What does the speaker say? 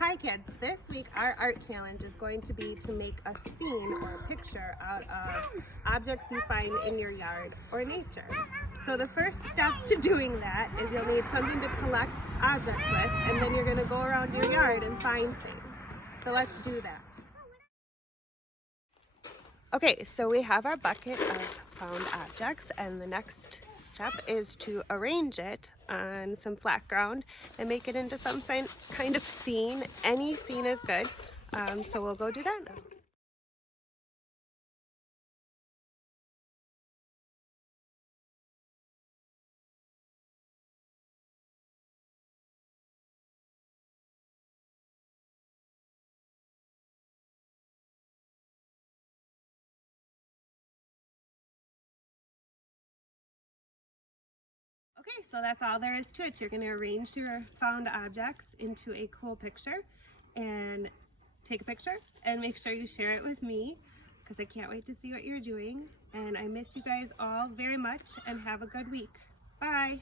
Hi kids, this week our art challenge is going to be to make a scene or a picture out of objects you find in your yard or nature. So the first step to doing that is you'll need something to collect objects with, and then you're going to go around your yard and find things. So let's do that. Okay, so we have our bucket of found objects, and the next step is to arrange it on some flat ground and make it into some kind of scene. Any scene is good, so we'll go do that now. Okay, so that's all there is to it. You're going to arrange your found objects into a cool picture and take a picture and make sure you share it with me because I can't wait to see what you're doing. And I miss you guys all very much, and have a good week. Bye.